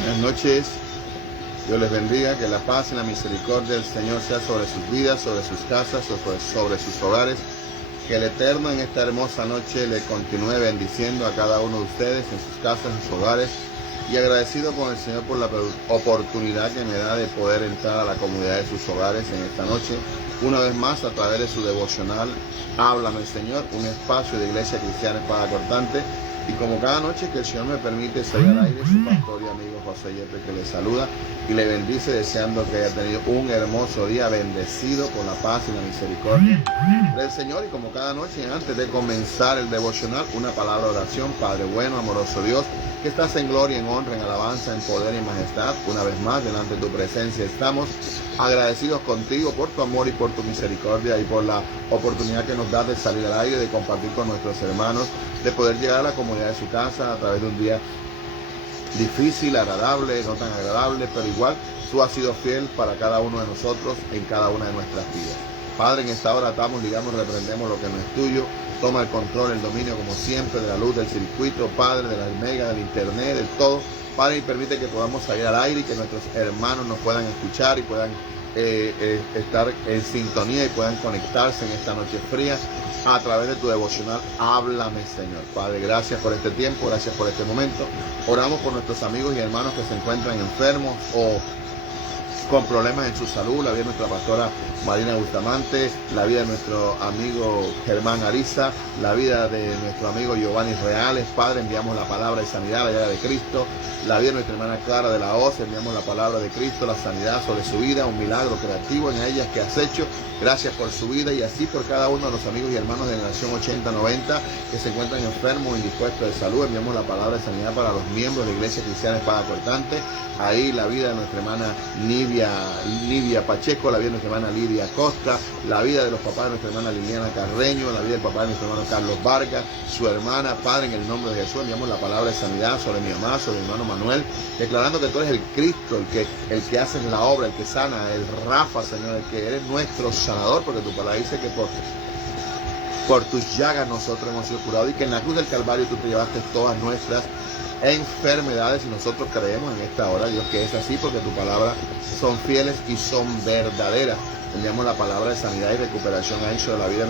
Buenas noches, Dios les bendiga, que la paz y la misericordia del Señor sea sobre sus vidas, sobre sus casas, sobre sus hogares. Que el Eterno en esta hermosa noche le continúe bendiciendo a cada uno de ustedes en sus casas, en sus hogares. Y agradecido con el Señor por la oportunidad que me da de poder entrar a la comunidad de sus hogares en esta noche. Una vez más a través de su devocional, Háblame Señor, un espacio de Iglesia Cristiana Espada Cortante. Y como cada noche que el Señor me permite salir al aire, su pastor y amigo José Yepes que le saluda y le bendice, deseando que haya tenido un hermoso día bendecido con la paz y la misericordia del Señor. Y como cada noche, antes de comenzar el devocional, una palabra de oración. Padre bueno, amoroso Dios, que estás en gloria, en honra, en alabanza, en poder y en majestad, una vez más delante de tu presencia estamos agradecidos contigo por tu amor y por tu misericordia y por la oportunidad que nos das de salir al aire, de compartir con nuestros hermanos, de poder llegar a la comunidad de su casa a través de un día difícil, agradable, no tan agradable, pero igual tú has sido fiel para cada uno de nosotros en cada una de nuestras vidas. Padre, en esta hora atamos, ligamos, reprendemos lo que no es tuyo. Toma el control, el dominio como siempre de la luz, del circuito, Padre, de las megas, del internet, de todo. Padre, y permite que podamos salir al aire y que nuestros hermanos nos puedan escuchar y puedan estar en sintonía y puedan conectarse en esta noche fría a través de tu devocional. Háblame Señor. Padre, gracias por este tiempo, gracias por este momento. Oramos por nuestros amigos y hermanos que se encuentran enfermos o con problemas en su salud, la vida de nuestra pastora Marina Bustamante, la vida de nuestro amigo Germán Ariza, la vida de nuestro amigo Giovanni Reales. Padre, enviamos la palabra de sanidad, la llaga de Cristo. La vida de nuestra hermana Clara de la Hoz, enviamos la palabra de Cristo, la sanidad sobre su vida, un milagro creativo en ella que has hecho. Gracias por su vida y así por cada uno de los amigos y hermanos de Generación 80-90 que se encuentran enfermos, indispuestos de salud. Enviamos la palabra de sanidad para los miembros de Iglesia Cristiana Espada Cortante. Ahí la vida de nuestra hermana Livia Pacheco, la vida de nuestra hermana Lidia Costa, la vida de los papás de nuestra hermana Liliana Carreño, la vida del papá de nuestro hermano Carlos Vargas, su hermana. Padre, en el nombre de Jesús enviamos la palabra de sanidad sobre mi mamá, sobre mi hermano Manuel, declarando que tú eres el Cristo, el que haces la obra, el que sana, el Rafa, Señor, el que eres nuestro sanador, porque tu palabra dice que por tus llagas nosotros hemos sido curados y que en la cruz del Calvario tú te llevaste todas nuestras enfermedades, y nosotros creemos en esta hora, Dios, que es así, porque tu palabra son fieles y son verdaderas. Enviamos la palabra de sanidad y recuperación a eso de la vida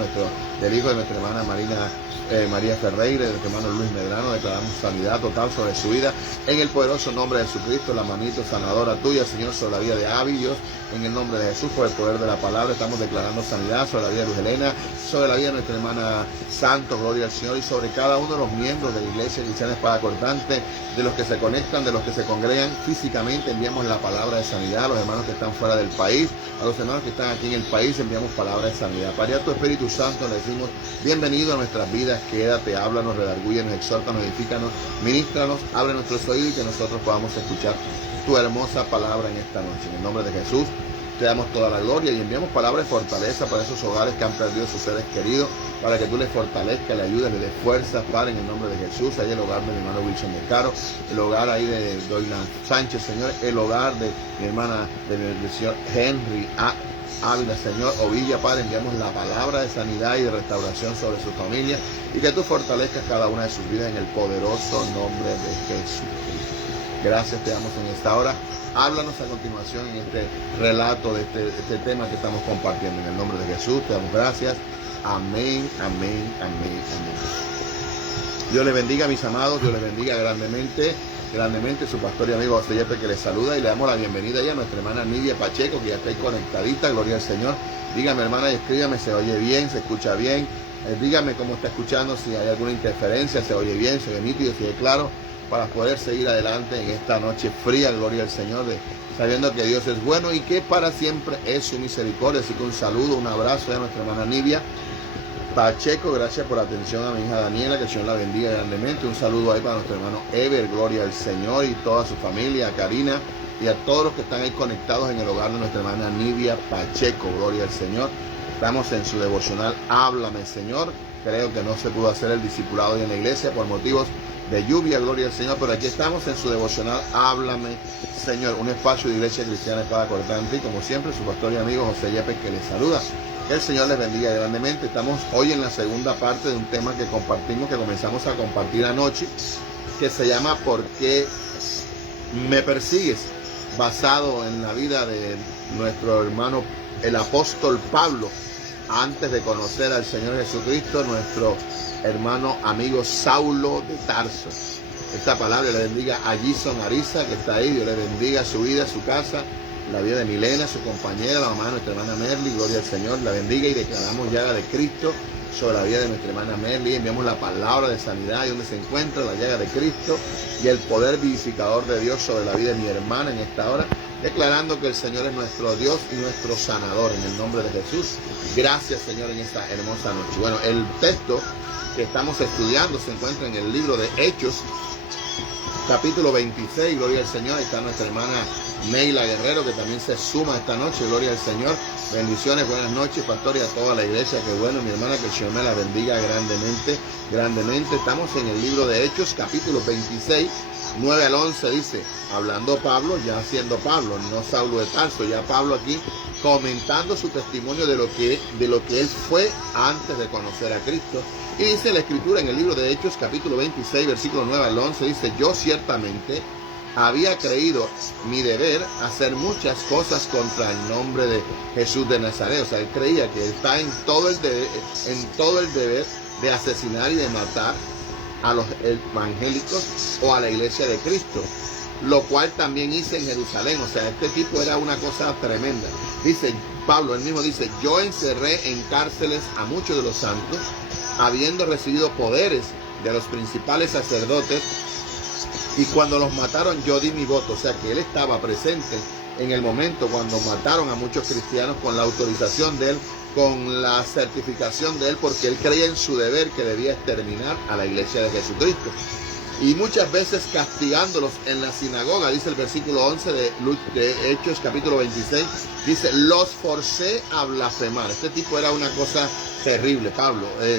del hijo de nuestra hermana María Ferreira, de nuestro hermano Luis Medrano. Declaramos sanidad total sobre su vida en el poderoso nombre de Jesucristo, la manito sanadora tuya, Señor, sobre la vida de Abby. Dios, en el nombre de Jesús, por el poder de la palabra, estamos declarando sanidad sobre la vida de Luz Helena, sobre la vida de nuestra hermana Santo, gloria al Señor, y sobre cada uno de los miembros de la Iglesia Cristiana Espada Cortante, de los que se conectan, de los que se congregan físicamente. Enviamos la palabra de sanidad a los hermanos que están fuera del país, a los hermanos que están aquí en el país, enviamos palabra de sanidad. Para tu Espíritu Santo le decimos bienvenido a nuestras vidas. Quédate, háblanos, redargúyenos, exhórtanos, edifícanos, ministranos, abre nuestros oídos y que nosotros podamos escuchar tu hermosa palabra en esta noche. En el nombre de Jesús te damos toda la gloria y enviamos palabra de fortaleza para esos hogares que han perdido sus seres queridos, para que tú les fortalezcas, le ayudes, le des fuerzas, Padre, en el nombre de Jesús. Ahí el hogar de mi hermano Wilson de Caro, el hogar ahí de Doylan Sánchez, Señor, el hogar de mi hermana, del señor Henry Ávila, Señor, Ovilla. Padre, enviamos la palabra de sanidad y de restauración sobre su familia y que tú fortalezcas cada una de sus vidas en el poderoso nombre de Jesucristo. Gracias te damos en esta hora. Háblanos a continuación en este relato de este tema que estamos compartiendo. En el nombre de Jesús te damos gracias. Amén, amén, amén, amén. Dios les bendiga, mis amados. Dios les bendiga grandemente su pastor y amigo José Yepes que les saluda, y le damos la bienvenida ya a nuestra hermana Nidia Pacheco, que ya está ahí conectadita. Gloria al Señor. Dígame, hermana, y escríbame, se oye bien, se escucha bien. Dígame cómo está escuchando, si hay alguna interferencia, se oye bien, se oye nítido, se oye claro, para poder seguir adelante en esta noche fría. Gloria al Señor, sabiendo que Dios es bueno y que para siempre es su misericordia. Así que un saludo, un abrazo a nuestra hermana Nidia Pacheco. Gracias por la atención a mi hija Daniela, que el Señor la bendiga grandemente. Un saludo ahí para nuestro hermano Ever, gloria al Señor, y toda su familia, a Karina y a todos los que están ahí conectados en el hogar de nuestra hermana Nidia Pacheco, gloria al Señor. Estamos en su devocional Háblame Señor. Creo que no se pudo hacer el discipulado hoy en la iglesia por motivos de lluvia, gloria al Señor, pero aquí estamos en su devocional Háblame Señor, un espacio de Iglesia Cristiana Espada Cortante, y como siempre su pastor y amigo José Yepes que les saluda. Que el Señor les bendiga grandemente. Estamos hoy en la segunda parte de un tema que comenzamos a compartir anoche, que se llama ¿Por qué me persigues, basado en la vida de nuestro hermano el apóstol Pablo, antes de conocer al Señor Jesucristo, nuestro hermano amigo Saulo de Tarso. Esta palabra le bendiga a Gison Ariza, que está ahí. Dios le bendiga su vida, su casa, la vida de Milena, su compañera, la mamá de nuestra hermana Merly. Gloria al Señor, la bendiga, y declaramos llaga de Cristo sobre la vida de nuestra hermana Merly. Enviamos la palabra de sanidad y donde se encuentra la llaga de Cristo y el poder vivificador de Dios sobre la vida de mi hermana en esta hora, declarando que el Señor es nuestro Dios y nuestro sanador en el nombre de Jesús. Gracias, Señor, en esta hermosa noche. Bueno, el texto que estamos estudiando se encuentra en el libro de Hechos, capítulo 26, gloria al Señor. Ahí está nuestra hermana Neila Guerrero, que también se suma esta noche, gloria al Señor. Bendiciones, buenas noches, pastor, y a toda la iglesia. Que bueno, mi hermana, que el Señor me la bendiga grandemente, grandemente. Estamos en el libro de Hechos, capítulo 26, 9 al 11, dice, hablando Pablo, ya siendo Pablo, no Saulo de Tarso, ya Pablo aquí comentando su testimonio de lo que él fue antes de conocer a Cristo. Y dice la escritura en el libro de Hechos, capítulo 26, versículo 9 al 11, dice, yo ciertamente había creído mi deber hacer muchas cosas contra el nombre de Jesús de Nazaret. O sea, él creía que está en todo el deber de asesinar y de matar a los evangélicos o a la iglesia de Cristo, lo cual también hice en Jerusalén. O sea, este tipo era una cosa tremenda. Dice Pablo, él mismo dice, yo encerré en cárceles a muchos de los santos, habiendo recibido poderes de los principales sacerdotes, y cuando los mataron yo di mi voto. O sea que él estaba presente en el momento cuando mataron a muchos cristianos, con la autorización de él, con la certificación de él, porque él creía en su deber que debía exterminar a la iglesia de Jesucristo. Y muchas veces castigándolos en la sinagoga, dice el versículo 11 de Hechos capítulo 26, dice, los forcé a blasfemar. Este tipo era una cosa terrible,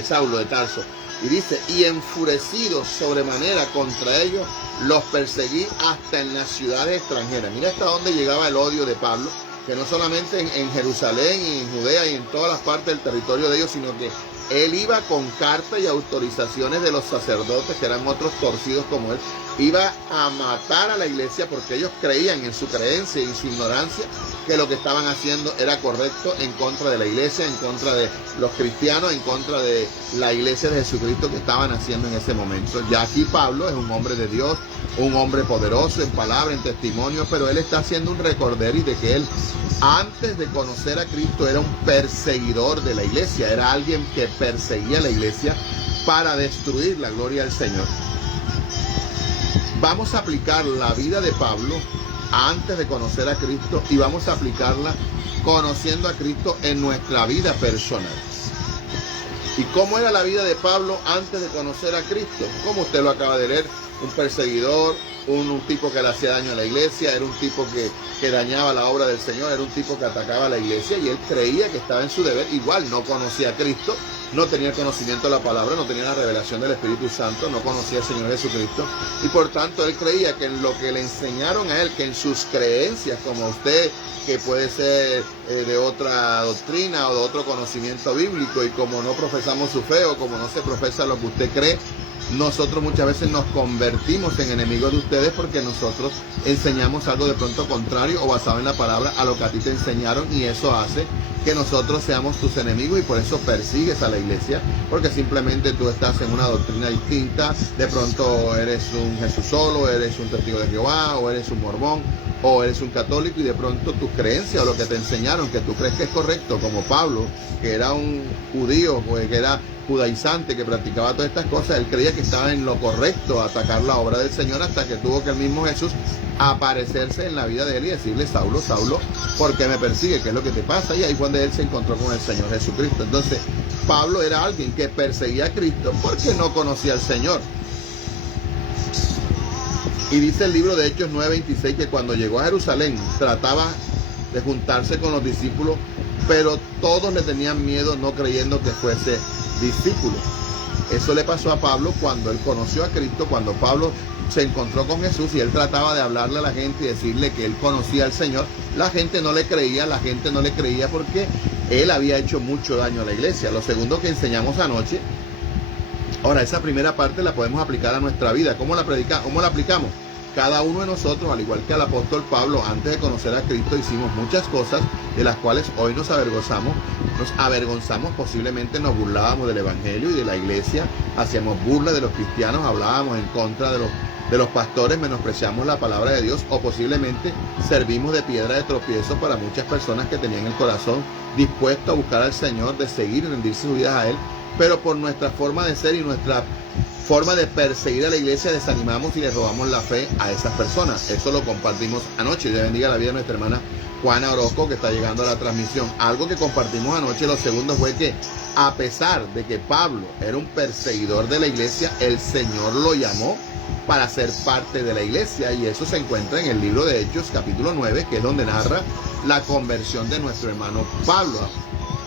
Saulo de Tarso. Y dice, y enfurecidos sobremanera contra ellos, los perseguí hasta en las ciudades extranjeras. Mira hasta dónde llegaba el odio de Pablo, que no solamente en Jerusalén y en Judea y en todas las partes del territorio de ellos, sino que él iba con cartas y autorizaciones de los sacerdotes, que eran otros torcidos como él. Iba a matar a la iglesia porque ellos creían en su creencia y en su ignorancia que lo que estaban haciendo era correcto, en contra de la iglesia, en contra de los cristianos, en contra de la iglesia de Jesucristo que estaban haciendo en ese momento. Ya aquí Pablo es un hombre de Dios, un hombre poderoso en palabra, en testimonio, pero él está haciendo un recorderis de que él, antes de conocer a Cristo, era un perseguidor de la iglesia, era alguien que perseguía a la iglesia para destruir la gloria del Señor. Vamos a aplicar la vida de Pablo antes de conocer a Cristo y vamos a aplicarla conociendo a Cristo en nuestra vida personal. ¿Y cómo era la vida de Pablo antes de conocer a Cristo? Como usted lo acaba de leer, un perseguidor, un tipo que le hacía daño a la iglesia, era un tipo que dañaba la obra del Señor, era un tipo que atacaba a la iglesia, y él creía que estaba en su deber. Igual no conocía a Cristo, no tenía el conocimiento de la palabra, no tenía la revelación del Espíritu Santo, no conocía al Señor Jesucristo, y por tanto él creía que en lo que le enseñaron a él, que en sus creencias, como usted, que puede ser de otra doctrina o de otro conocimiento bíblico, y como no profesamos su fe o como no se profesa lo que usted cree, nosotros muchas veces nos convertimos en enemigos de ustedes porque nosotros enseñamos algo de pronto contrario o basado en la palabra a lo que a ti te enseñaron, y eso hace que nosotros seamos tus enemigos, y por eso persigues a la iglesia, porque simplemente tú estás en una doctrina distinta. De pronto eres un Jesús solo, eres un testigo de Jehová, o eres un mormón, o eres un católico, y de pronto tus creencias o lo que te enseñaron, que tú crees que es correcto, como Pablo, que era un judío, pues, que era judaizante, que practicaba todas estas cosas, él creía que estaba en lo correcto atacar la obra del Señor, hasta que tuvo que el mismo Jesús aparecerse en la vida de él y decirle, Saulo, Saulo, ¿por qué me persigue? ¿Qué es lo que te pasa? Y ahí cuando él se encontró con el Señor Jesucristo. Entonces Pablo era alguien que perseguía a Cristo porque no conocía al Señor. Y dice el libro de Hechos 9:26 que cuando llegó a Jerusalén trataba de juntarse con los discípulos, pero todos le tenían miedo, no creyendo que fuese discípulo. Eso le pasó a Pablo cuando él conoció a Cristo, cuando Pablo se encontró con Jesús y él trataba de hablarle a la gente y decirle que él conocía al Señor. La gente no le creía, porque él había hecho mucho daño a la iglesia. Lo segundo que enseñamos anoche, ahora esa primera parte la podemos aplicar a nuestra vida. ¿Cómo la aplicamos? Cada uno de nosotros, al igual que el apóstol Pablo, antes de conocer a Cristo, hicimos muchas cosas de las cuales hoy nos avergonzamos, posiblemente nos burlábamos del evangelio y de la iglesia, hacíamos burla de los cristianos, hablábamos en contra de los pastores, menospreciamos la palabra de Dios, o posiblemente servimos de piedra de tropiezo para muchas personas que tenían el corazón dispuesto a buscar al Señor, de seguir y rendir sus vidas a Él, pero por nuestra forma de ser y nuestra forma de perseguir a la iglesia, desanimamos y le robamos la fe a esas personas. Eso lo compartimos anoche. Dios bendiga la vida de nuestra hermana Juana Orozco, que está llegando a la transmisión. Algo que compartimos anoche, lo segundo, fue que a pesar de que Pablo era un perseguidor de la iglesia, el Señor lo llamó para ser parte de la iglesia, y eso se encuentra en el libro de Hechos capítulo 9, que es donde narra la conversión de nuestro hermano Pablo.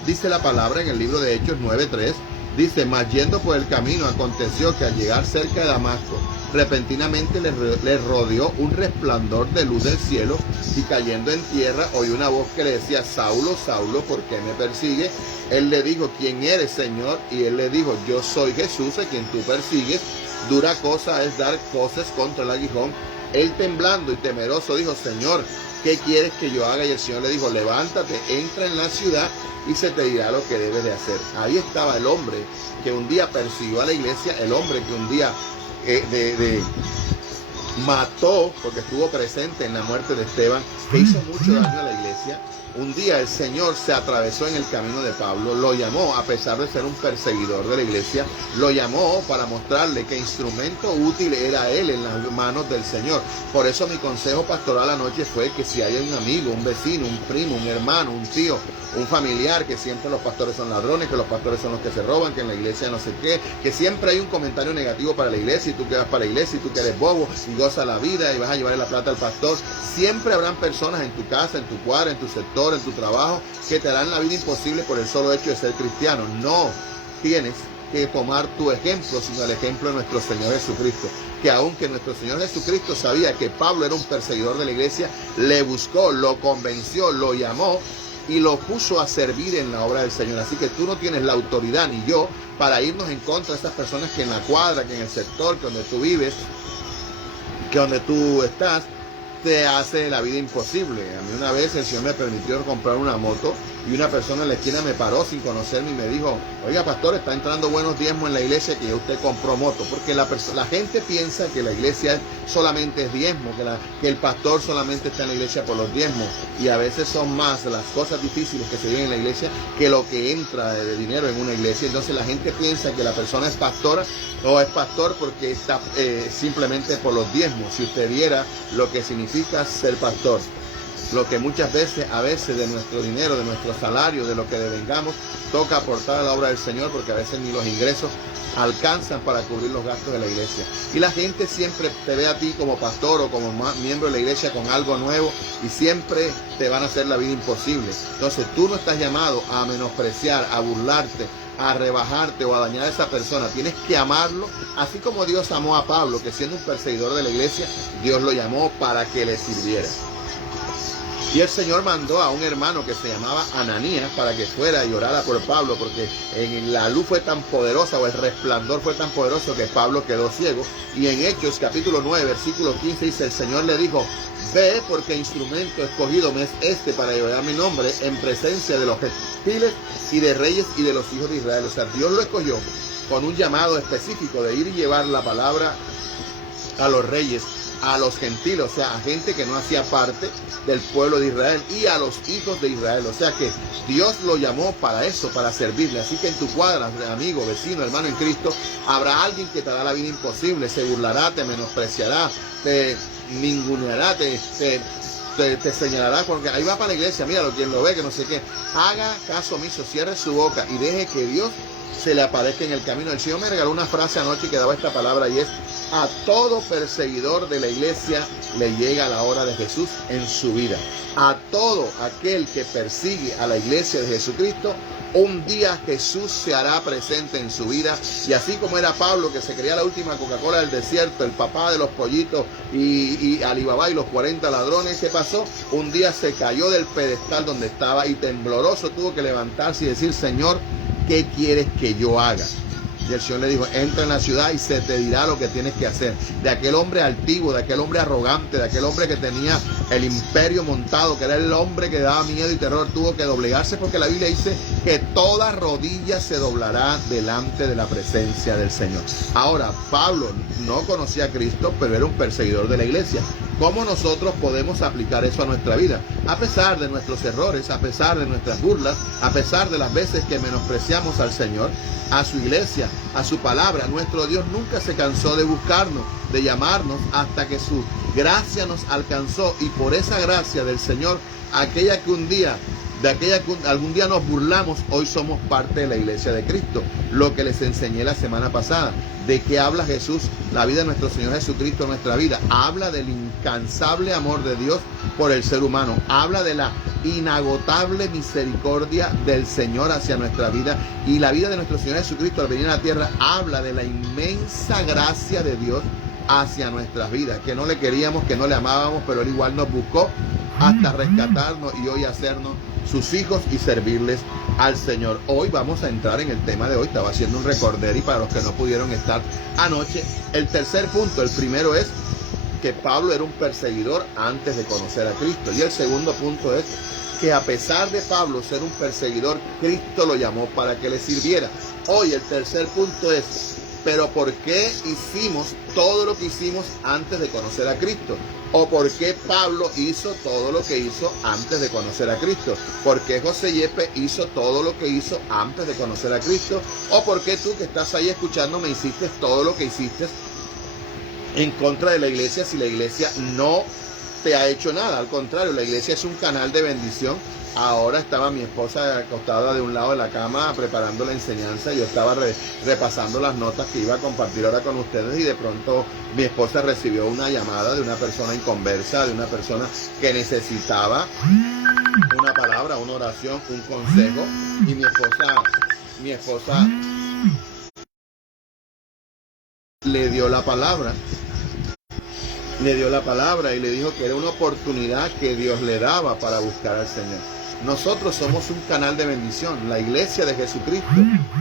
Dice la palabra en el libro de Hechos 9:3, dice: mas yendo por el camino, aconteció que al llegar cerca de Damasco, repentinamente le rodeó un resplandor de luz del cielo, y cayendo en tierra oyó una voz que le decía: Saulo, Saulo, ¿por qué me persigue? Él le dijo: ¿quién eres, Señor? Y él le dijo: yo soy Jesús, a quien tú persigues. Dura cosa es dar coces contra el aguijón. Él, temblando y temeroso, dijo: Señor, ¿qué quieres que yo haga? Y el Señor le dijo: levántate, entra en la ciudad y se te dirá lo que debes de hacer. Ahí estaba el hombre que un día persiguió a la iglesia, el hombre que un día mató, porque estuvo presente en la muerte de Esteban, que hizo mucho daño a la iglesia. Un día el Señor se atravesó en el camino de Pablo, lo llamó, a pesar de ser un perseguidor de la iglesia, lo llamó para mostrarle que instrumento útil era él en las manos del Señor. Por eso mi consejo pastoral anoche fue que si hay un amigo, un vecino, un primo, un hermano, un tío, un familiar, que siempre los pastores son ladrones, que los pastores son los que se roban, que en la iglesia no sé qué, que siempre hay un comentario negativo para la iglesia, y tú que vas para la iglesia, y tú que eres bobo, y goza la vida, y vas a llevarle la plata al pastor. Siempre habrán personas en tu casa, en tu cuadra, en tu sector, en tu trabajo, que te harán la vida imposible por el solo hecho de ser cristiano. No tienes que tomar tu ejemplo, sino el ejemplo de nuestro Señor Jesucristo, que aunque nuestro Señor Jesucristo sabía que Pablo era un perseguidor de la iglesia, le buscó, lo convenció, lo llamó y lo puso a servir en la obra del Señor. Así que tú no tienes la autoridad, ni yo, para irnos en contra de esas personas que en la cuadra, que en el sector, que donde tú vives, que donde tú estás, te hace la vida imposible. A mí una vez el Señor me permitió comprar una moto, y una persona en la esquina me paró sin conocerme y me dijo: oiga, pastor, está entrando buenos diezmos en la iglesia, que ya usted compró moto. Porque la gente piensa que la iglesia solamente es diezmo, que el pastor solamente está en la iglesia por los diezmos, y a veces son más las cosas difíciles que se viven en la iglesia que lo que entra de dinero en una iglesia. Entonces la gente piensa que la persona es pastora o es pastor porque está simplemente por los diezmos. Si usted viera lo que significa ser pastor, lo que muchas veces, a veces, de nuestro dinero, de nuestro salario, de lo que devengamos, toca aportar a la obra del Señor, porque a veces ni los ingresos alcanzan para cubrir los gastos de la iglesia. Y la gente siempre te ve a ti como pastor o como miembro de la iglesia con algo nuevo, y siempre te van a hacer la vida imposible. Entonces tú no estás llamado a menospreciar, a burlarte, a rebajarte o a dañar a esa persona. Tienes que amarlo, así como Dios amó a Pablo, que siendo un perseguidor de la iglesia, Dios lo llamó para que le sirviera. Y el Señor mandó a un hermano que se llamaba Ananías para que fuera y orara por Pablo, porque la luz fue tan poderosa, o el resplandor fue tan poderoso, que Pablo quedó ciego. Y en Hechos capítulo 9, versículo 15 dice: el Señor le dijo: ve, porque instrumento escogido me es este para llevar mi nombre en presencia de los gentiles y de reyes y de los hijos de Israel. O sea, Dios lo escogió con un llamado específico de ir y llevar la palabra a los reyes, a los gentiles, o sea, a gente que no hacía parte del pueblo de Israel, y a los hijos de Israel. O sea que Dios lo llamó para eso, para servirle. Así que en tu cuadra, amigo, vecino, hermano en Cristo, habrá alguien que te hará la vida imposible, se burlará, te menospreciará, te ninguneará, te señalará, porque ahí va para la iglesia, míralo, quien lo ve, que no sé qué. Haga caso omiso, cierre su boca y deje que Dios se le aparezca en el camino. El Señor me regaló una frase anoche que daba esta palabra, y es: a todo perseguidor de la iglesia le llega la hora de Jesús en su vida. A todo aquel que persigue a la iglesia de Jesucristo, un día Jesús se hará presente en su vida. Y así como era Pablo, que se creía la última Coca-Cola del desierto, el papá de los pollitos, y Alibaba y los 40 ladrones, ¿qué pasó? Un día se cayó del pedestal donde estaba, y tembloroso tuvo que levantarse y decir: Señor, ¿qué quieres que yo haga? Y el Señor le dijo, entra en la ciudad y se te dirá lo que tienes que hacer. De aquel hombre altivo, de aquel hombre arrogante, de aquel hombre que tenía el imperio montado, que era el hombre que daba miedo y terror, tuvo que doblegarse, porque la Biblia dice que toda rodilla se doblará delante de la presencia del Señor. Ahora, Pablo no conocía a Cristo, pero era un perseguidor de la iglesia. ¿Cómo nosotros podemos aplicar eso a nuestra vida? A pesar de nuestros errores, a pesar de nuestras burlas, a pesar de las veces que menospreciamos al Señor, a su iglesia, a su palabra, nuestro Dios nunca se cansó de buscarnos, de llamarnos, hasta que su gracia nos alcanzó. Y por esa gracia del Señor, aquella que algún día nos burlamos, hoy somos parte de la iglesia de Cristo. Lo que les enseñé la semana pasada. ¿De qué habla Jesús? La vida de nuestro Señor Jesucristo, nuestra vida. Habla del incansable amor de Dios por el ser humano. Habla de la inagotable misericordia del Señor hacia nuestra vida. Y la vida de nuestro Señor Jesucristo al venir a la tierra habla de la inmensa gracia de Dios hacia nuestras vidas. Que no le queríamos, que no le amábamos, pero Él igual nos buscó hasta rescatarnos y hoy hacernos sus hijos y servirles al Señor. Hoy vamos a entrar en el tema de hoy. Estaba haciendo un recorder y para los que no pudieron estar anoche, el tercer punto, el primero es que Pablo era un perseguidor antes de conocer a Cristo. Y el segundo punto es que a pesar de Pablo ser un perseguidor, Cristo lo llamó para que le sirviera. Hoy el tercer punto es, pero ¿por qué hicimos todo lo que hicimos antes de conocer a Cristo? ¿O por qué Pablo hizo todo lo que hizo antes de conocer a Cristo? ¿Por qué José Yepe hizo todo lo que hizo antes de conocer a Cristo? ¿O por qué tú que estás ahí escuchándome hiciste todo lo que hiciste en contra de la iglesia si la iglesia no te ha hecho nada? Al contrario, la iglesia es un canal de bendición. Ahora estaba mi esposa acostada de un lado de la cama preparando la enseñanza. Yo estaba repasando las notas que iba a compartir ahora con ustedes y de pronto mi esposa recibió una llamada de una persona inconversa, de una persona que necesitaba una palabra, una oración, un consejo. Y mi esposa le dio la palabra. Le dio la palabra y le dijo que era una oportunidad que Dios le daba para buscar al Señor. Nosotros somos un canal de bendición. La iglesia de Jesucristo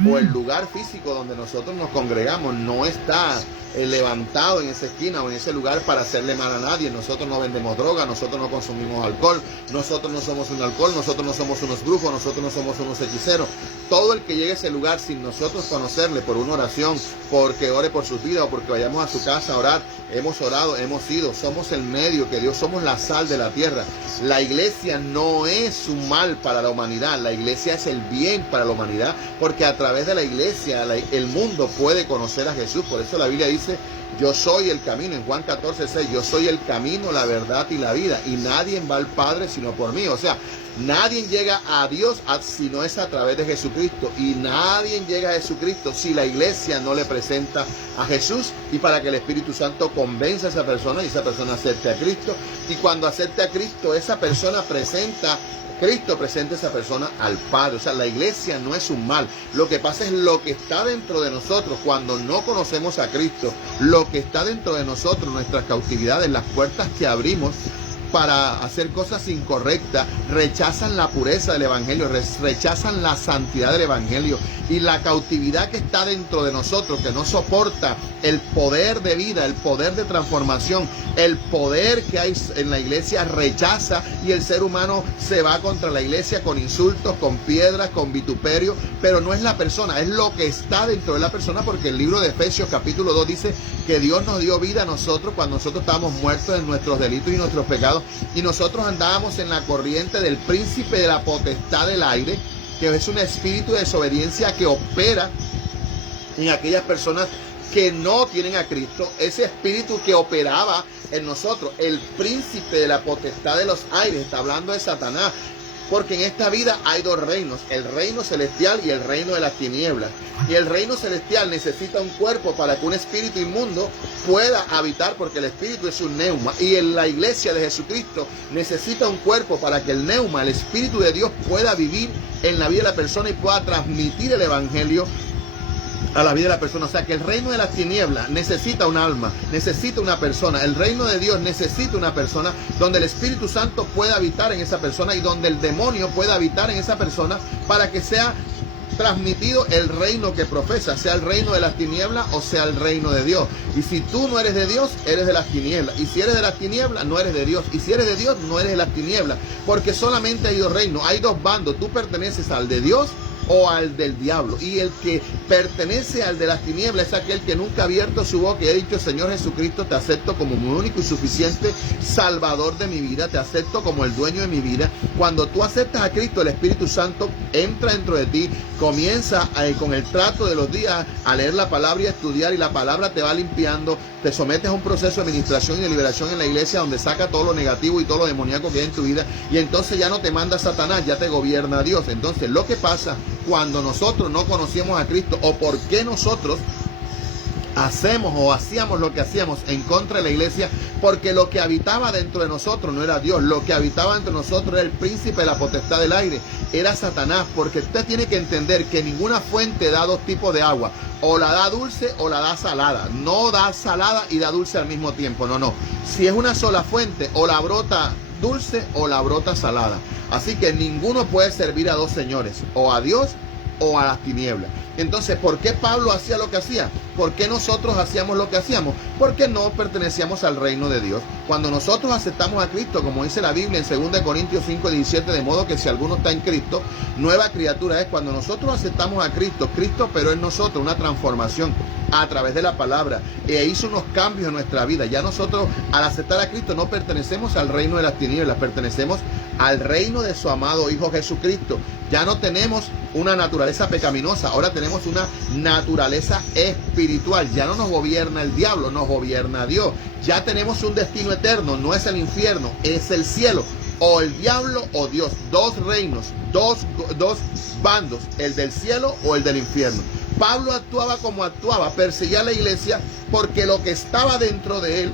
o el lugar físico donde nosotros nos congregamos no está levantado en esa esquina o en ese lugar para hacerle mal a nadie. Nosotros no vendemos droga, nosotros no consumimos alcohol, nosotros no somos un alcohol, nosotros no somos unos brujos, nosotros no somos unos hechiceros. Todo el que llegue a ese lugar sin nosotros conocerle, por una oración, porque ore por sus vidas o porque vayamos a su casa a orar, hemos orado, hemos ido, somos el medio que Dios, somos la sal de la tierra. La iglesia no es un mal para la humanidad, la iglesia es el bien para la humanidad, porque a través de la iglesia el mundo puede conocer a Jesús. Por eso la Biblia dice, yo soy el camino, en Juan 14:6, yo soy el camino, la verdad y la vida, y nadie va al Padre sino por mí. O sea, nadie llega a Dios si no es a través de Jesucristo, y nadie llega a Jesucristo si la iglesia no le presenta a Jesús, y para que el Espíritu Santo convenza a esa persona y esa persona acepte a Cristo. Y cuando acepte a Cristo, esa persona Cristo presenta a esa persona al Padre. O sea, la iglesia no es un mal. Lo que pasa es lo que está dentro de nosotros cuando no conocemos a Cristo. Lo que está dentro de nosotros, nuestras cautividades, las puertas que abrimos para hacer cosas incorrectas, rechazan la pureza del Evangelio, rechazan la santidad del Evangelio, y la cautividad que está dentro de nosotros, que no soporta el poder de vida, el poder de transformación, el poder que hay en la iglesia, rechaza, y el ser humano se va contra la iglesia con insultos, con piedras, con vituperio. Pero no es la persona, es lo que está dentro de la persona, porque el libro de Efesios capítulo 2 dice que Dios nos dio vida a nosotros cuando nosotros estábamos muertos en nuestros delitos y nuestros pecados, y nosotros andábamos en la corriente del príncipe de la potestad del aire, que es un espíritu de desobediencia que opera en aquellas personas que no tienen a Cristo. Ese espíritu que operaba en nosotros, el príncipe de la potestad de los aires, está hablando de Satanás. Porque en esta vida hay dos reinos, el reino celestial y el reino de las tinieblas. Y el reino celestial necesita un cuerpo para que un espíritu inmundo pueda habitar, porque el espíritu es un neuma. Y en la iglesia de Jesucristo necesita un cuerpo para que el neuma, el espíritu de Dios, pueda vivir en la vida de la persona y pueda transmitir el evangelio a la vida de la persona. O sea, que el reino de las tinieblas necesita un alma, necesita una persona. El reino de Dios necesita una persona donde el Espíritu Santo pueda habitar en esa persona y donde el demonio pueda habitar en esa persona, para que sea transmitido el reino que profesa, sea el reino de las tinieblas o sea el reino de Dios. Y si tú no eres de Dios, eres de las tinieblas. Y si eres de las tinieblas, no eres de Dios. Y si eres de Dios, no eres de las tinieblas. Porque solamente hay dos reinos, hay dos bandos. Tú perteneces al de Dios o al del diablo. Y el que pertenece al de las tinieblas es aquel que nunca ha abierto su boca y ha dicho: Señor Jesucristo, te acepto como mi único y suficiente Salvador de mi vida, te acepto como el dueño de mi vida. Cuando tú aceptas a Cristo, el Espíritu Santo entra dentro de ti, comienza con el trato de los días a leer la palabra y a estudiar, y la palabra te va limpiando, te sometes a un proceso de administración y de liberación en la iglesia donde saca todo lo negativo y todo lo demoníaco que hay en tu vida, y entonces ya no te manda Satanás, ya te gobierna Dios. Entonces lo que pasa cuando nosotros no conocíamos a Cristo, o por qué nosotros hacemos o hacíamos lo que hacíamos en contra de la iglesia, porque lo que habitaba dentro de nosotros no era Dios, lo que habitaba dentro de nosotros era el príncipe de la potestad del aire, era Satanás. Porque usted tiene que entender que ninguna fuente da dos tipos de agua, o la da dulce o la da salada, no da salada y da dulce al mismo tiempo, no, si es una sola fuente, o la brota dulce o la brota salada. Así que ninguno puede servir a dos señores, o a Dios o a las tinieblas. Entonces, ¿por qué Pablo hacía lo que hacía? ¿Por qué nosotros hacíamos lo que hacíamos? Porque no pertenecíamos al reino de Dios. Cuando nosotros aceptamos a Cristo, como dice la Biblia en 2 Corintios 5:17, de modo que si alguno está en Cristo, nueva criatura es. Cuando nosotros aceptamos a Cristo, Cristo operó en nosotros una transformación a través de la palabra, e hizo unos cambios en nuestra vida. Ya nosotros, al aceptar a Cristo, no pertenecemos al reino de las tinieblas, pertenecemos al reino de su amado Hijo Jesucristo. Ya no tenemos una naturaleza pecaminosa, ahora tenemos una naturaleza espiritual. Ya no nos gobierna el diablo, nos gobierna Dios. Ya tenemos un destino eterno, no es el infierno, es el cielo. O el diablo o Dios, dos reinos, dos bandos, el del cielo o el del infierno. Pablo actuaba como actuaba, perseguía a la iglesia porque lo que estaba dentro de él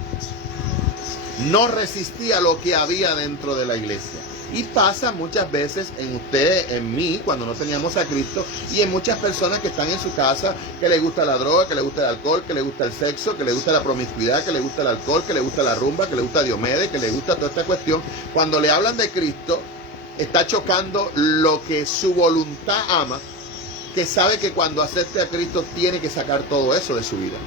no resistía lo que había dentro de la iglesia. Y pasa muchas veces en usted, en mí, cuando no teníamos a Cristo, y en muchas personas que están en su casa, que les gusta la droga, que les gusta el alcohol, que les gusta el sexo, que les gusta la promiscuidad, que les gusta el alcohol, que les gusta la rumba, que les gusta Diomedes, que les gusta toda esta cuestión. Cuando le hablan de Cristo, está chocando lo que su voluntad ama, que sabe que cuando acepte a Cristo tiene que sacar todo eso de su vida.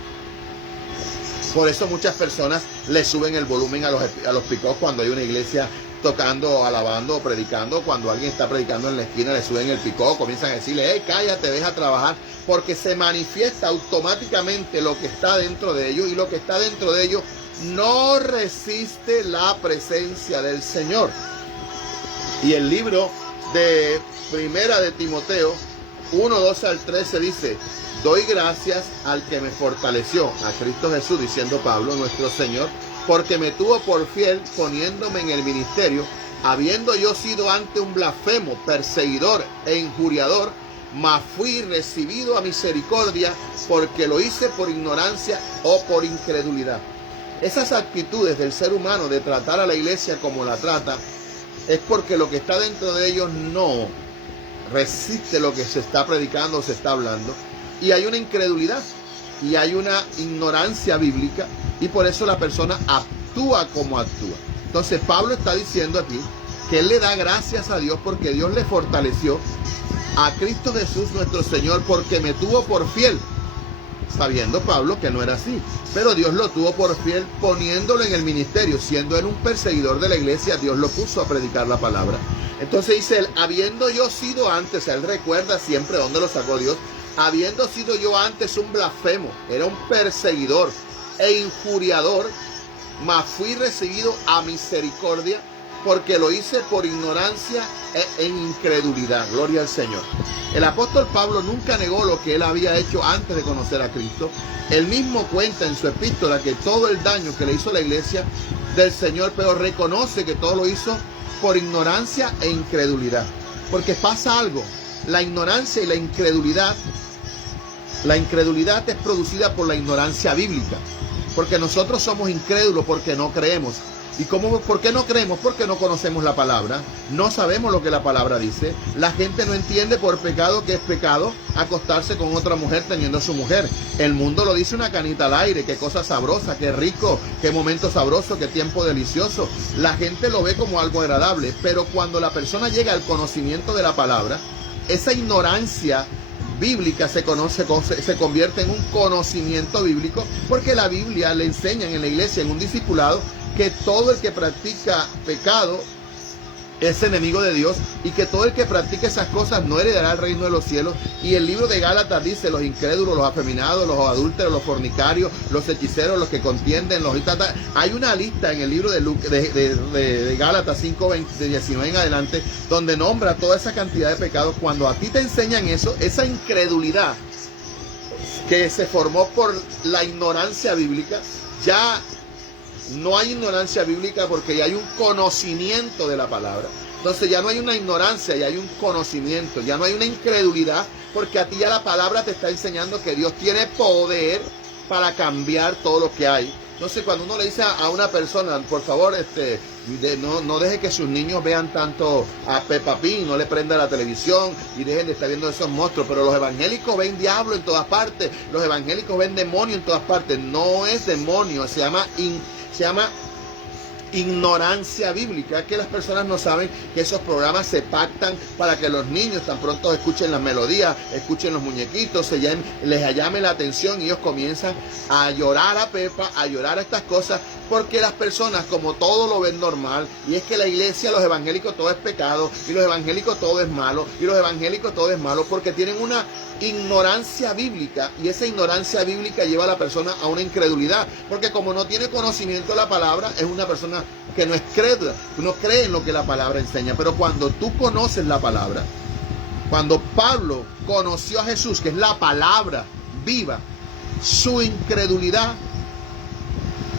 Por eso muchas personas le suben el volumen a los picos cuando hay una iglesia tocando, alabando o predicando. Cuando alguien está predicando en la esquina, le suben el picó, comienzan a decirle: hey, cállate, deja trabajar, porque se manifiesta automáticamente lo que está dentro de ellos, y lo que está dentro de ellos no resiste la presencia del Señor. Y el libro de Primera de Timoteo 1:12-13 dice: doy gracias al que me fortaleció, a Cristo Jesús, diciendo Pablo, nuestro Señor, porque me tuvo por fiel poniéndome en el ministerio, habiendo yo sido antes un blasfemo, perseguidor e injuriador, mas fui recibido a misericordia, porque lo hice por ignorancia o por incredulidad. Esas actitudes del ser humano de tratar a la iglesia como la trata, es porque lo que está dentro de ellos no resiste lo que se está predicando o se está hablando, y hay una incredulidad y hay una ignorancia bíblica, y por eso la persona actúa como actúa. Entonces Pablo está diciendo aquí que él le da gracias a Dios porque Dios le fortaleció a Cristo Jesús nuestro Señor, porque me tuvo por fiel, sabiendo Pablo que no era así, pero Dios lo tuvo por fiel poniéndolo en el ministerio. Siendo él un perseguidor de la iglesia, Dios lo puso a predicar la palabra. Entonces dice él: habiendo yo sido antes, él recuerda siempre dónde lo sacó Dios, habiendo sido yo antes un blasfemo, era un perseguidor e injuriador, mas fui recibido a misericordia, porque lo hice por ignorancia e incredulidad. Gloria al Señor. El apóstol Pablo nunca negó lo que él había hecho antes de conocer a Cristo. Él mismo cuenta en su epístola que todo el daño que le hizo la iglesia del Señor, pero reconoce que todo lo hizo por ignorancia e incredulidad. Porque pasa algo: la ignorancia y la incredulidad es producida por la ignorancia bíblica. Porque nosotros somos incrédulos porque no creemos. ¿Y por qué no creemos? Porque no conocemos la palabra, no sabemos lo que la palabra dice. La gente no entiende por pecado que es pecado acostarse con otra mujer teniendo su mujer. El mundo lo dice una canita al aire: qué cosa sabrosa, qué rico, qué momento sabroso, qué tiempo delicioso. La gente lo ve como algo agradable, pero cuando la persona llega al conocimiento de la palabra, esa ignorancia bíblica se convierte en un conocimiento bíblico, porque la Biblia le enseñan en la iglesia, en un discipulado, que todo el que practica pecado es enemigo de Dios y que todo el que practique esas cosas no heredará el reino de los cielos. Y el libro de Gálatas dice: los incrédulos, los afeminados, los adúlteros, los fornicarios, los hechiceros, los que contienden, los... Hay una lista en el libro de Gálatas 5, 19 en adelante, donde nombra toda esa cantidad de pecados. Cuando a ti te enseñan eso, esa incredulidad que se formó por la ignorancia bíblica, ya no hay ignorancia bíblica, porque ya hay un conocimiento de la palabra. Entonces ya no hay una ignorancia, ya hay un conocimiento, ya no hay una incredulidad, porque a ti ya la palabra te está enseñando que Dios tiene poder para cambiar todo lo que hay. Entonces cuando uno le dice a una persona: por favor, no deje que sus niños vean tanto a Peppa Pig, no le prenda la televisión y dejen de estar viendo esos monstruos. Pero los evangélicos ven diablo en todas partes, los evangélicos ven demonio en todas partes. No es demonio, se llama ignorancia bíblica, que las personas no saben que esos programas se pactan para que los niños tan pronto escuchen las melodías, escuchen los muñequitos, les llame la atención y ellos comienzan a llorar a Pepa, a llorar a estas cosas, porque las personas, como todo lo ven normal, y es que la iglesia, los evangélicos, todo es pecado, y los evangélicos todo es malo, y los evangélicos todo es malo, porque tienen una ignorancia bíblica, y esa ignorancia bíblica lleva a la persona a una incredulidad, porque como no tiene conocimiento de la palabra, es una persona que no es crédula, no cree en lo que la palabra enseña. Pero cuando tú conoces la palabra, cuando Pablo conoció a Jesús, que es la palabra viva, su incredulidad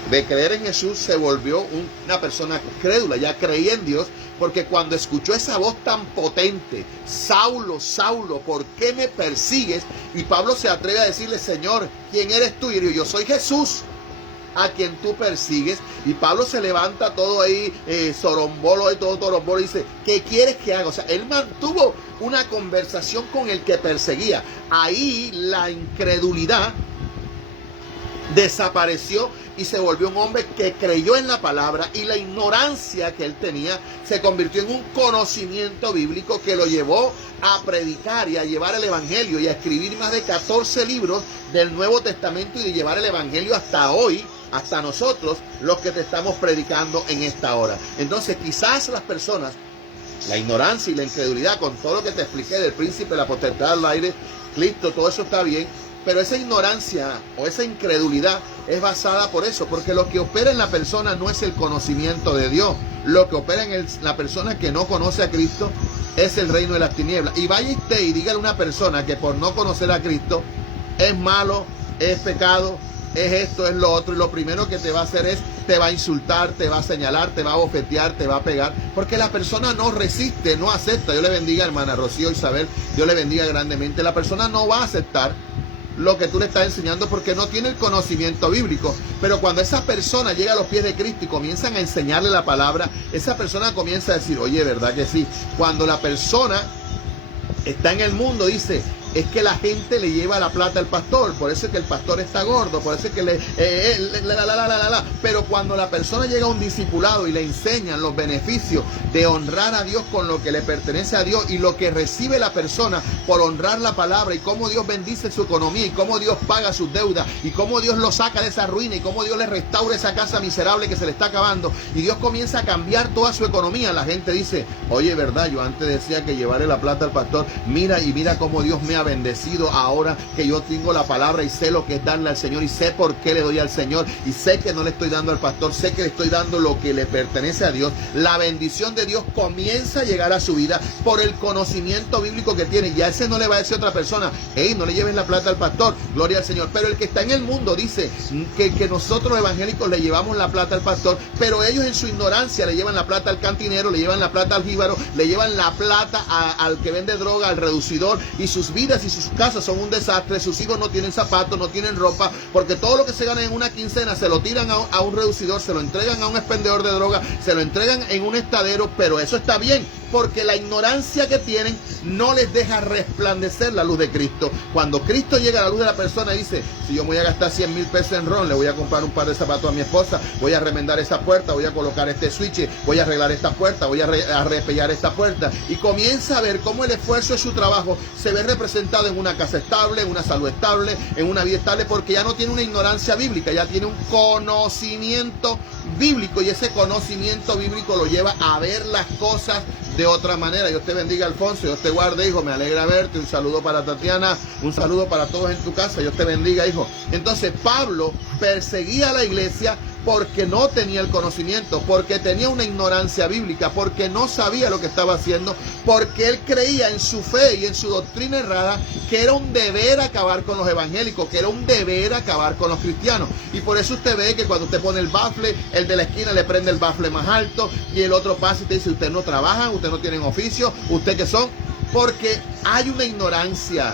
de creer en Jesús se volvió una persona crédula, ya creía en Dios, porque cuando escuchó esa voz tan potente: Saulo, Saulo, ¿por qué me persigues? Y Pablo se atreve a decirle: Señor, ¿quién eres tú? Y dijo: yo soy Jesús, a quien tú persigues. Y Pablo se levanta todo ahí, sorombolo y todo torombolo, y dice: ¿qué quieres que haga? O sea, él mantuvo una conversación con el que perseguía. Ahí la incredulidad desapareció y se volvió un hombre que creyó en la palabra, y la ignorancia que él tenía se convirtió en un conocimiento bíblico que lo llevó a predicar y a llevar el evangelio y a escribir más de 14 libros del Nuevo Testamento, y de llevar el evangelio hasta hoy, hasta nosotros los que te estamos predicando en esta hora. Entonces quizás las personas, la ignorancia y la incredulidad, con todo lo que te expliqué del príncipe, la potestad del aire, Cristo, todo eso está bien, pero esa ignorancia o esa incredulidad es basada por eso, porque lo que opera en la persona no es el conocimiento de Dios. Lo que opera en la persona que no conoce a Cristo es el reino de las tinieblas. Y vaya usted y dígale a una persona que por no conocer a Cristo es malo, es pecado, es esto, es lo otro, y lo primero que te va a hacer es, te va a insultar, te va a señalar, te va a bofetear, te va a pegar, porque la persona no resiste, no acepta. Dios le bendiga, hermana Rocío Isabel, Dios le bendiga grandemente. La persona no va a aceptar lo que tú le estás enseñando porque no tiene el conocimiento bíblico. Pero cuando esa persona llega a los pies de Cristo y comienzan a enseñarle la palabra, esa persona comienza a decir: oye, ¿verdad que sí? Cuando la persona está en el mundo, dice: es que la gente le lleva la plata al pastor, por eso es que el pastor está gordo, por eso es que Pero cuando la persona llega a un discipulado y le enseñan los beneficios de honrar a Dios con lo que le pertenece a Dios, y lo que recibe la persona por honrar la palabra, y cómo Dios bendice su economía, y cómo Dios paga sus deudas, y cómo Dios lo saca de esa ruina, y cómo Dios le restaura esa casa miserable que se le está acabando, y Dios comienza a cambiar toda su economía, la gente dice: oye, ¿verdad? Yo antes decía que llevaré la plata al pastor, mira cómo Dios me ha bendecido ahora que yo tengo la palabra y sé lo que es darle al Señor, y sé por qué le doy al Señor, y sé que no le estoy dando al pastor, sé que le estoy dando lo que le pertenece a Dios. La bendición de Dios comienza a llegar a su vida por el conocimiento bíblico que tiene. Ya ese no le va a decir a otra persona: hey, no le lleves la plata al pastor, gloria al Señor. Pero el que está en el mundo dice que nosotros los evangélicos le llevamos la plata al pastor, pero ellos en su ignorancia le llevan la plata al cantinero, le llevan la plata al jíbaro, le llevan la plata al que vende droga, al reducidor, y sus vidas y sus casas son un desastre. Sus hijos no tienen zapatos, no tienen ropa, porque todo lo que se gana en una quincena se lo tiran a un reducidor, se lo entregan a un expendedor de droga, se lo entregan en un estadero. Pero eso está bien, porque la ignorancia que tienen no les deja resplandecer la luz de Cristo. Cuando Cristo llega a la luz de la persona y dice, si yo me voy a gastar 100,000 pesos en ron, le voy a comprar un par de zapatos a mi esposa, voy a remendar esa puerta, voy a colocar este switch, voy a arreglar esta puerta, voy a repellar esta puerta, y comienza a ver cómo el esfuerzo de su trabajo se ve representado en una casa estable, en una salud estable, en una vida estable, porque ya no tiene una ignorancia bíblica, ya tiene un conocimiento bíblico, y ese conocimiento bíblico lo lleva a ver las cosas de otra manera. Dios te bendiga, Alfonso, Dios te guarde, hijo, me alegra verte, un saludo para Tatiana, un saludo para todos en tu casa, Dios te bendiga, hijo. Entonces Pablo perseguía a la iglesia porque no tenía el conocimiento, porque tenía una ignorancia bíblica, porque no sabía lo que estaba haciendo, porque él creía en su fe y en su doctrina errada que era un deber acabar con los evangélicos, que era un deber acabar con los cristianos. Y por eso usted ve que cuando usted pone el bafle, el de la esquina le prende el bafle más alto, y el otro pasa y te dice, usted no trabaja, usted no tienen oficio, usted qué son, porque hay una ignorancia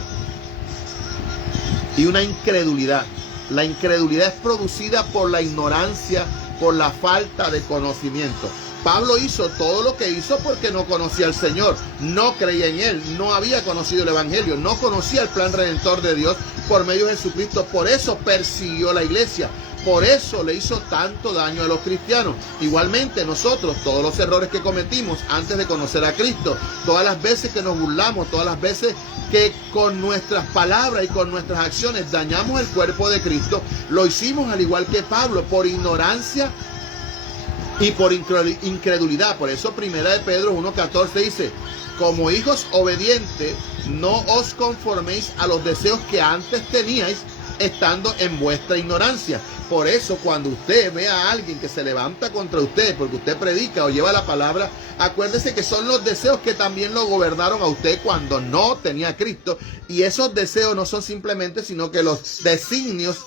y una incredulidad. La incredulidad es producida por la ignorancia, por la falta de conocimiento. Pablo hizo todo lo que hizo porque no conocía al Señor, no creía en Él, no había conocido el Evangelio, no conocía el plan redentor de Dios por medio de Jesucristo. Por eso persiguió la iglesia, por eso le hizo tanto daño a los cristianos. Igualmente nosotros, todos los errores que cometimos antes de conocer a Cristo, todas las veces que nos burlamos, todas las veces que con nuestras palabras y con nuestras acciones dañamos el cuerpo de Cristo, lo hicimos al igual que Pablo, por ignorancia y por incredulidad. Por eso Primera de Pedro 1:14 dice, como hijos obedientes, no os conforméis a los deseos que antes teníais, estando en vuestra ignorancia. Por eso cuando usted ve a alguien que se levanta contra usted porque usted predica o lleva la palabra, acuérdese que son los deseos que también lo gobernaron a usted cuando no tenía a Cristo. Y esos deseos no son simplemente sino que los designios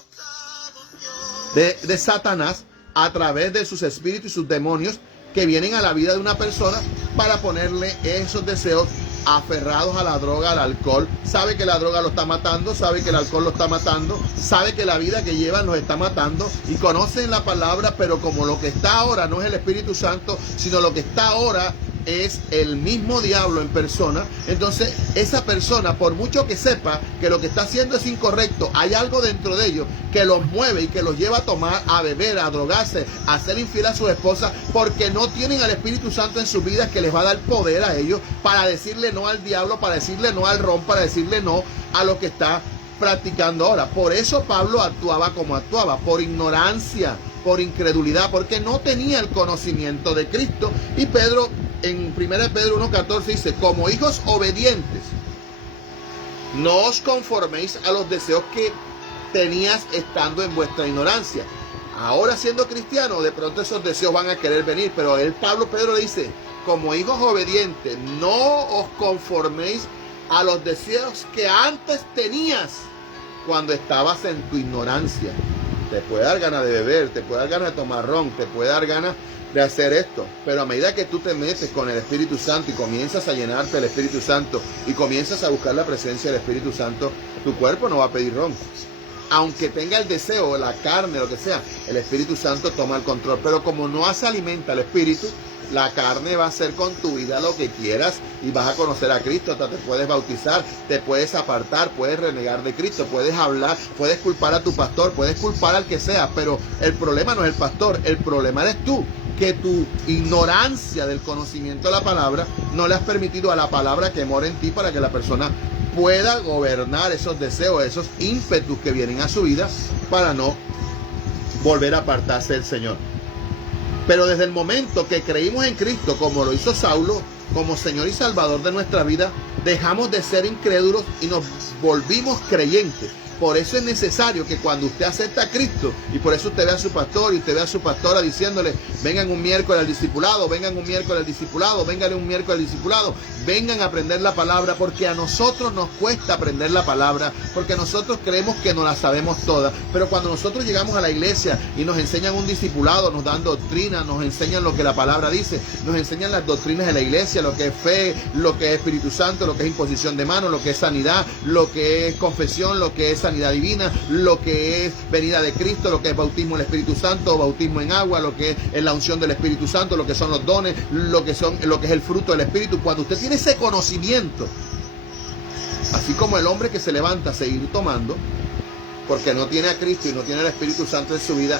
de Satanás a través de sus espíritus y sus demonios que vienen a la vida de una persona para ponerle esos deseos aferrados a la droga, al alcohol. Sabe que la droga lo está matando, sabe que el alcohol lo está matando, sabe que la vida que llevan los está matando, y conocen la palabra, pero como lo que está ahora no es el Espíritu Santo, sino lo que está ahora es el mismo diablo en persona, entonces esa persona, por mucho que sepa que lo que está haciendo es incorrecto, hay algo dentro de ellos que los mueve y que los lleva a tomar, a beber, a drogarse, a ser infiel a su esposa, porque no tienen al Espíritu Santo en sus vidas que les va a dar poder a ellos para decirle no al diablo, para decirle no al ron, para decirle no a lo que está practicando ahora. Por eso Pablo actuaba como actuaba, por ignorancia, por incredulidad, porque no tenía el conocimiento de Cristo. Y Pedro, en 1 Pedro 1:14 dice, como hijos obedientes, no os conforméis a los deseos que tenías estando en vuestra ignorancia. Ahora siendo cristiano, de pronto esos deseos van a querer venir, pero Pedro le dice, como hijos obedientes, no os conforméis a los deseos que antes tenías cuando estabas en tu ignorancia. Te puede dar ganas de beber, te puede dar ganas de tomar ron, te puede dar ganas de hacer esto, pero a medida que tú te metes con el Espíritu Santo y comienzas a llenarte del Espíritu Santo y comienzas a buscar la presencia del Espíritu Santo, tu cuerpo no va a pedir ron. Aunque tenga el deseo, la carne, lo que sea, el Espíritu Santo toma el control. Pero como no se alimenta el Espíritu, la carne va a hacer con tu vida lo que quieras y vas a conocer a Cristo. Hasta te puedes bautizar, te puedes apartar, puedes renegar de Cristo, puedes hablar, puedes culpar a tu pastor, puedes culpar al que sea. Pero el problema no es el pastor, el problema eres tú, que tu ignorancia del conocimiento de la palabra no le has permitido a la palabra que mora en ti para que la persona pueda gobernar esos deseos, esos ímpetus que vienen a su vida para no volver a apartarse del Señor. Pero desde el momento que creímos en Cristo, como lo hizo Saulo, como Señor y Salvador de nuestra vida, dejamos de ser incrédulos y nos volvimos creyentes. Por eso es necesario que cuando usted acepta a Cristo, y por eso usted ve a su pastor y usted ve a su pastora diciéndole, vengan un miércoles al discipulado, vengan un miércoles al discipulado, vengan un miércoles al discipulado, vengan a aprender la palabra, porque a nosotros nos cuesta aprender la palabra, porque nosotros creemos que no la sabemos toda. Pero cuando nosotros llegamos a la iglesia y nos enseñan un discipulado, nos dan doctrina, nos enseñan lo que la palabra dice, nos enseñan las doctrinas de la iglesia, lo que es fe, lo que es Espíritu Santo, lo que es imposición de manos, lo que es sanidad, lo que es confesión, lo que es sanidad, sanidad divina, lo que es venida de Cristo, lo que es bautismo en el Espíritu Santo, bautismo en agua, lo que es la unción del Espíritu Santo, lo que son los dones, lo que es el fruto del Espíritu. Cuando usted tiene ese conocimiento, así como el hombre que se levanta a seguir tomando, porque no tiene a Cristo y no tiene el Espíritu Santo en su vida,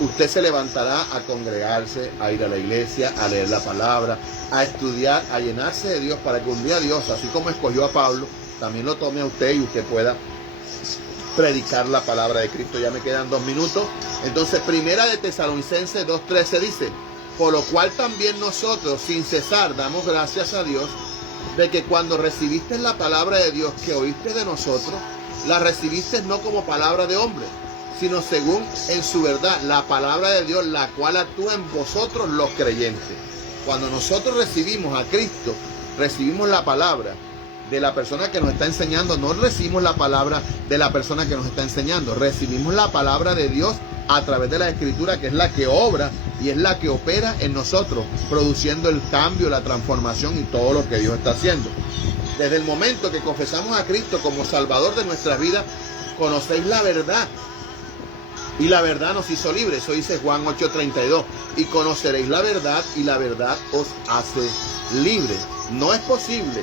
usted se levantará a congregarse, a ir a la iglesia, a leer la palabra, a estudiar, a llenarse de Dios, para que un día Dios, así como escogió a Pablo, también lo tome a usted y usted pueda predicar la palabra de Cristo. Ya me quedan 2 minutos. Entonces, primera de Tesalonicenses 2:13 dice: por lo cual también nosotros, sin cesar, damos gracias a Dios de que cuando recibiste la palabra de Dios que oíste de nosotros, la recibiste no como palabra de hombre, sino según en su verdad, la palabra de Dios, la cual actúa en vosotros los creyentes. Cuando nosotros recibimos a Cristo, recibimos la palabra de la persona que nos está enseñando. No recibimos la palabra de la persona que nos está enseñando, recibimos la palabra de Dios a través de la Escritura, que es la que obra y es la que opera en nosotros, produciendo el cambio, la transformación y todo lo que Dios está haciendo. Desde el momento que confesamos a Cristo como Salvador de nuestras vidas, conocéis la verdad, y la verdad nos hizo libres. Eso dice Juan 8:32. Y conoceréis la verdad, y la verdad os hace libres. No es posible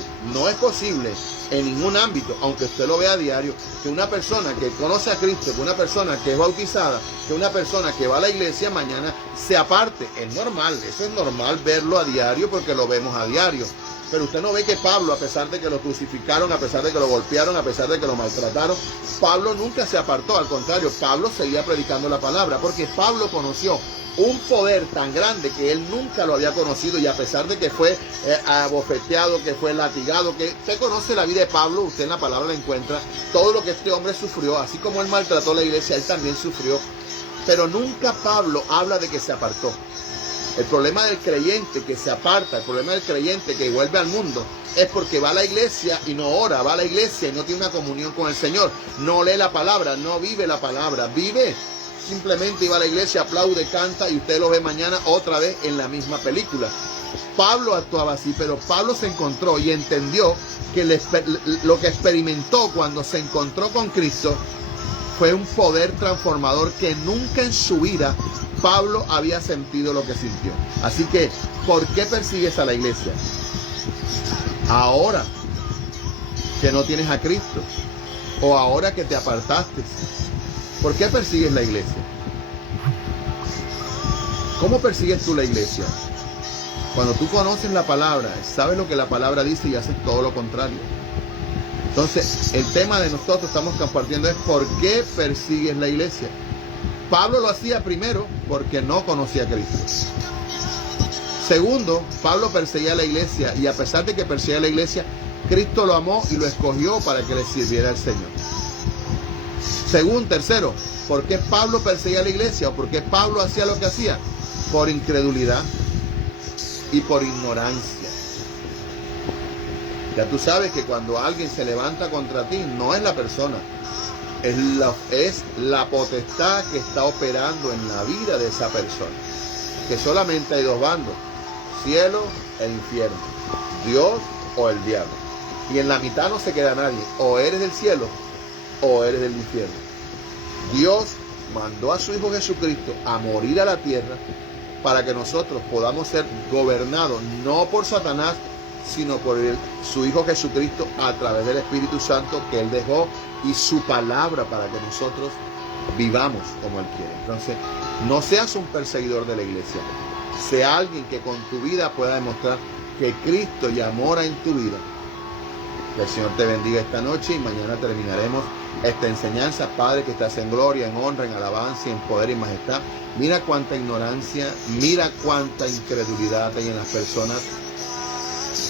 en ningún ámbito, aunque usted lo vea a diario, que una persona que conoce a Cristo, que una persona que es bautizada, que una persona que va a la iglesia mañana se aparte. Es normal, eso es normal verlo a diario, porque lo vemos a diario. Pero usted no ve que Pablo, a pesar de que lo crucificaron, a pesar de que lo golpearon, a pesar de que lo maltrataron, Pablo nunca se apartó. Al contrario, Pablo seguía predicando la palabra, porque Pablo conoció un poder tan grande que él nunca lo había conocido, y a pesar de que fue abofeteado, que fue latigado, que usted conoce la vida de Pablo, usted en la palabra le encuentra todo lo que este hombre sufrió. Así como él maltrató la iglesia, él también sufrió, pero nunca Pablo habla de que se apartó. El problema del creyente que se aparta, el problema del creyente que vuelve al mundo, es porque va a la iglesia y no ora, va a la iglesia y no tiene una comunión con el Señor, no lee la palabra, no vive la palabra, vive simplemente, iba a la iglesia, aplaude, canta, y usted lo ve mañana otra vez en la misma película. Pablo actuaba así, pero Pablo se encontró y entendió que lo que experimentó cuando se encontró con Cristo fue un poder transformador que nunca en su vida Pablo había sentido lo que sintió. Así que, ¿por qué persigues a la iglesia? Ahora que no tienes a Cristo, o ahora que te apartaste, ¿por qué persigues la iglesia? ¿Cómo persigues tú la iglesia? Cuando tú conoces la palabra, sabes lo que la palabra dice y haces todo lo contrario. Entonces, el tema de nosotros estamos compartiendo es ¿por qué persigues la iglesia? Pablo lo hacía primero porque no conocía a Cristo. Segundo, Pablo perseguía a la iglesia, y a pesar de que perseguía a la iglesia, Cristo lo amó y lo escogió para que le sirviera al Señor. Tercero, ¿por qué Pablo perseguía a la iglesia? ¿O por qué Pablo hacía lo que hacía? Por incredulidad y por ignorancia. Ya tú sabes que cuando alguien se levanta contra ti, no es la persona, es la potestad que está operando en la vida de esa persona. Que solamente hay 2 bandos, cielo e infierno, Dios o el diablo. Y en la mitad no se queda nadie, o eres del cielo o eres del infierno. Dios mandó a su Hijo Jesucristo a morir a la tierra para que nosotros podamos ser gobernados no por Satanás, sino por su Hijo Jesucristo, a través del Espíritu Santo que Él dejó y su palabra, para que nosotros vivamos como Él quiere. Entonces, no seas un perseguidor de la iglesia, sea alguien que con tu vida pueda demostrar que Cristo ya mora en tu vida. Que el Señor te bendiga esta noche, y mañana terminaremos esta enseñanza. Padre, que estás en gloria, en honra, en alabanza, en poder y majestad. Mira cuánta ignorancia, mira cuánta incredulidad hay en las personas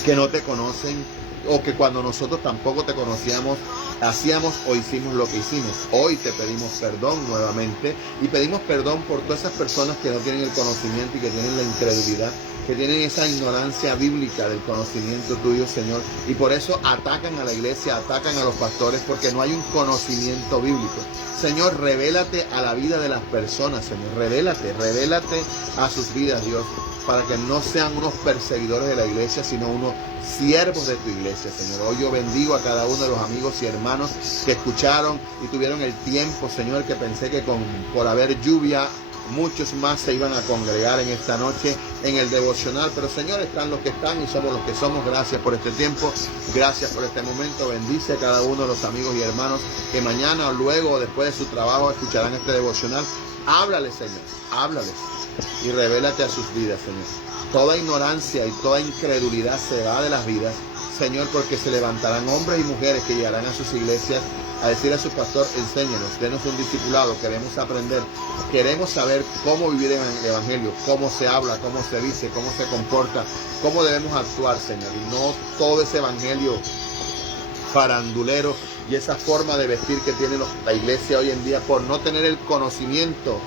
que no te conocen, o que cuando nosotros tampoco te conocíamos, hacíamos o hicimos lo que hicimos. Hoy te pedimos perdón nuevamente, y pedimos perdón por todas esas personas que no tienen el conocimiento y que tienen la incredulidad, que tienen esa ignorancia bíblica del conocimiento tuyo, Señor, y por eso atacan a la iglesia, atacan a los pastores, porque no hay un conocimiento bíblico. Señor, revélate a la vida de las personas, Señor, revélate a sus vidas, Dios. para que no sean unos perseguidores de la iglesia, sino unos siervos de tu iglesia, Señor. Hoy yo bendigo a cada uno de los amigos y hermanos que escucharon y tuvieron el tiempo, Señor, que pensé que por haber lluvia muchos más se iban a congregar en esta noche en el devocional, pero Señor, están los que están y somos los que somos. Gracias por este tiempo, gracias por este momento. Bendice a cada uno de los amigos y hermanos que mañana o luego o después de su trabajo escucharán este devocional. Háblales, Señor, háblales y revélate a sus vidas, Señor. Toda ignorancia y toda incredulidad se va de las vidas, Señor, porque se levantarán hombres y mujeres que llegarán a sus iglesias a decir a su pastor: enséñenos, denos un discipulado, queremos aprender, queremos saber cómo vivir en el evangelio, cómo se habla, cómo se dice, cómo se comporta, cómo debemos actuar, Señor, y no todo ese evangelio farandulero y esa forma de vestir que tiene la iglesia hoy en día por no tener el conocimiento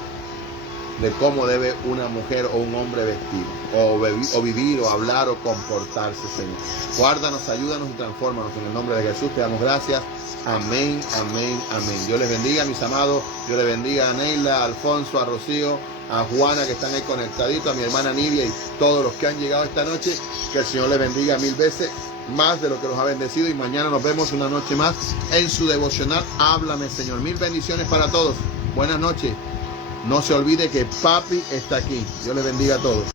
de cómo debe una mujer o un hombre vestir, o vivir, o hablar, o comportarse, Señor. Guárdanos, ayúdanos y transfórmanos. En el nombre de Jesús te damos gracias. Amén, amén, amén. Dios les bendiga, mis amados. Dios les bendiga a Neila, a Alfonso, a Rocío, a Juana, que están ahí conectaditos, a mi hermana Nidia y todos los que han llegado esta noche. Que el Señor les bendiga 1000 veces más de lo que nos ha bendecido. Y mañana nos vemos una noche más en su devocional Háblame, Señor. 1000 bendiciones para todos. Buenas noches. No se olvide que papi está aquí. Dios les bendiga a todos.